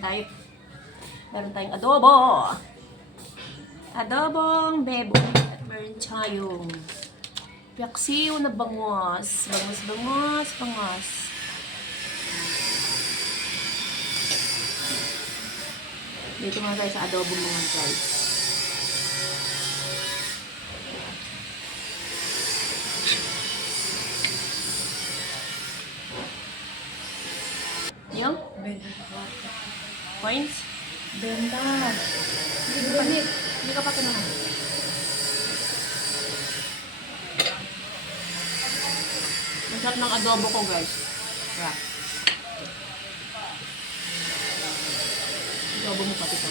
kain tayo. Meron tayong adobo. Adobong bebo. At meron tayong paksiw na bangos. Bangos. Dito mga guys sa adobo mga guys. Yung? Points? Benta. Hindi ka pa kinuha. Masarap ng adobo ko guys. Yeah. Adobo mo pati ko.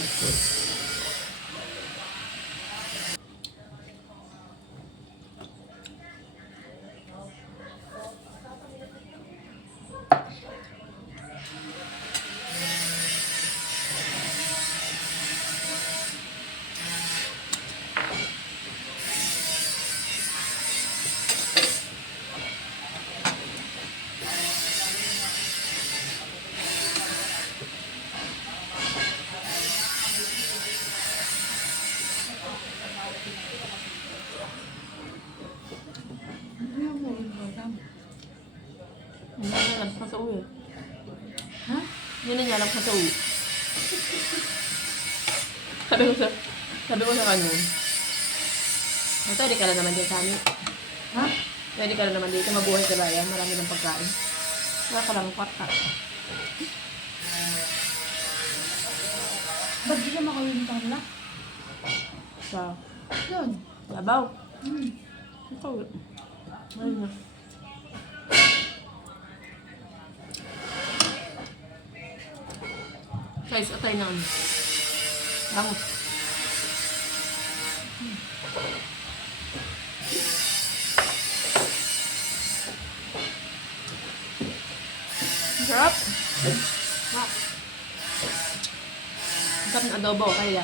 Hindi na alam sa uwi. Ha? Hindi na niya alam sa uwi. Sabi ko sa kanya, pwede ka na naman dyan sa amin. Ha? Pwede ka na naman dito, mabuhay ka bayan, marami ng pagkain. Wala ka lang kwarta. Ba't di ka makawin sa kanila? Sa Yun. Labaw. Hmm. Ito. Ayun na. Guys, atay na ano. Bango. Sarap. Sarap. Sarap ng adobo, kaya.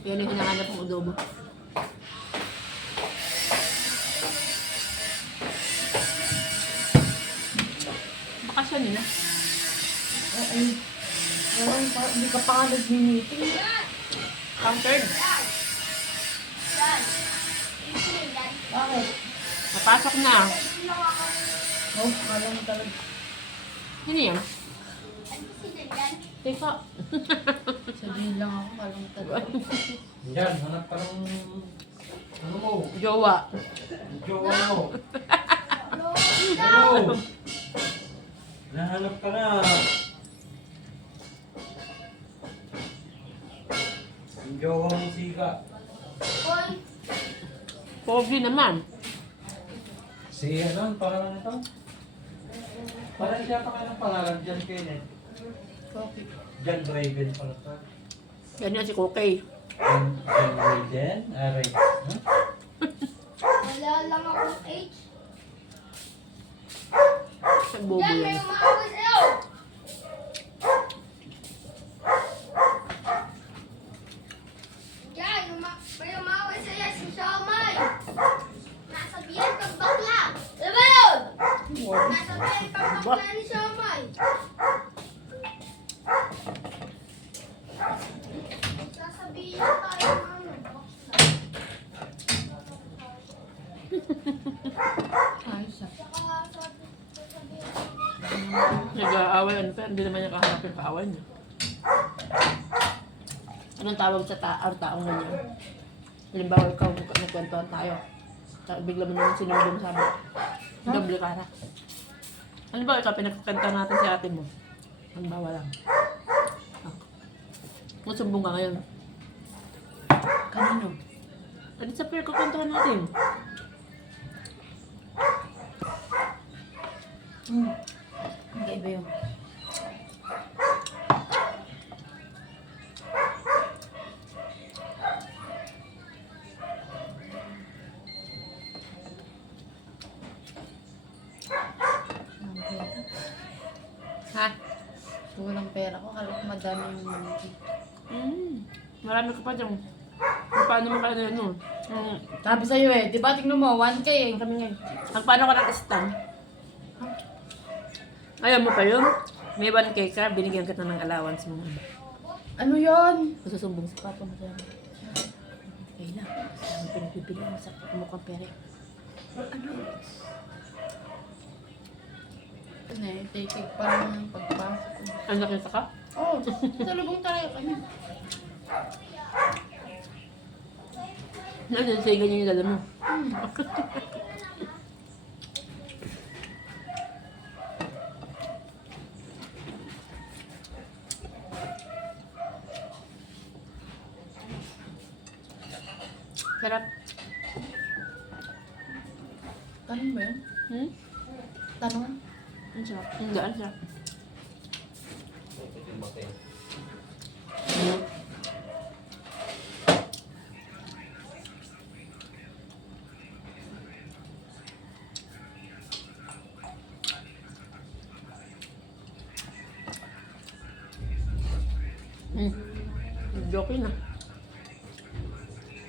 Yan yung hinahanap ng adobo. Bakasyon nila. Ay. Ewan pa. Hindi ka pa nga nag-meeting. Countered. Bakit? Napasok na. Oh, alam mo talaga. Sino yan? Teka. Sabihin lang ako, alam mo talaga. Yan, hanap ka ng ano mo, Jowa. jowa mo. Hello! Nahanap ka na. Yung jowa mong sika. Pogi naman. Si ano, pangalan nito? Parang siya pa ng pangalan, John Kenneth. Coffee. John Raven pala ito. Yan yan si Kokey. John Raven? Aray. Huh? Wala lang akong H. Nagbobo Yan, may yan. umaway sa'yo. Yan, may umaway sa'yo si Siomay. Nasabihan kang bakla. Ano ba yun? Nasabihan kang bakla ni Siomay. Sasabihan tayo ng ano, bakla. Ayos ah. Saka sasabihan Nag-aaway ano pero hindi naman niya kaharap yung kaaway niya. Anong tawag sa taong ganyan? Halimbawa ikaw nagkwentuhan tayo. Bigla mo naman sinumbong sabi. Doble kara. Halimbawa ikaw pinagkwentuhan natin si ate mo. Halimbawa lang. Masumbong ka ngayon. Kanino? Ano sa pair kwentuhan natin? Hmm. Hindi iba yun. Ha? Walang pera ko. Kala ko madami yung money. Marami ka pa dyan. paano mo kaya na ano? Sabi sa'yo eh, di ba tignan mo, 1K eh. Kami ngayon. Ang paano ka nag-stand? Ayaw mo pa yun? May 1K ka, binigyan kita ng allowance mo. Ano yon? Masusumbong sa papa mo sabi. Okay lang. Ang pinagbibili mo sa mukhang pere. Ano eh, take pa lang ng pagpasok ko. Ang nakita ka? Oo, sa lubong talaga kami. Ano, say ganyan yung dala mo. Sarap. Tanong ba yun? Hmm? Tanong? Ang sarap. Ang daan sarap. Joke na.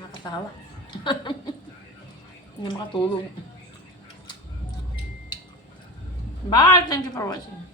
Nakakatawa. Hindi makatulog. Bye! Thank you for watching.